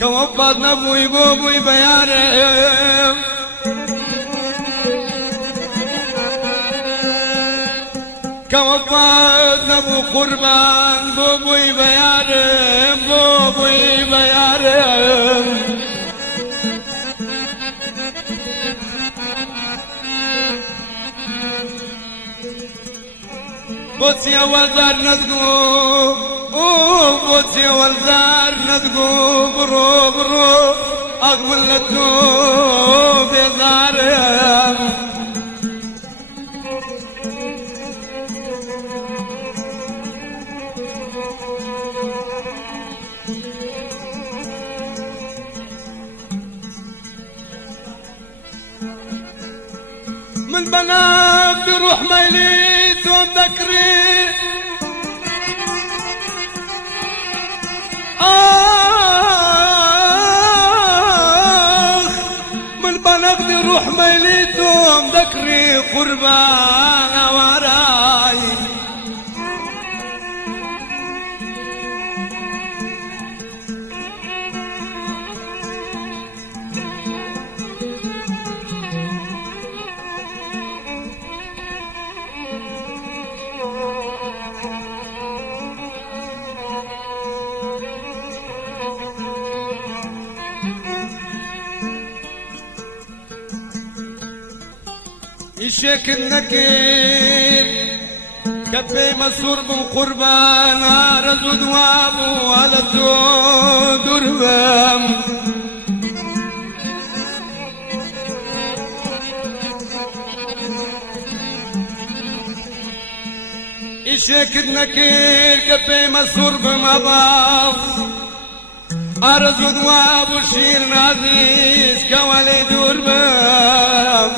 كوفات نبوي بوبوي بيارم كوفات نبو قربان بوبوي بيارم بوبوي بيارم بوتي والدار ندقو بوتي والدار ندقو برو برو أقبل لتو بيزار من بنات بروح ميليت ومذكري من بنات بروح ميليت ومذكري قربان وراي الشيك النكير كفي مسور بن قربان رزو دوابو على دربام الشيك النكير كفي مسور بن مباف أرزو دوابو شير نازيز كوالي دربام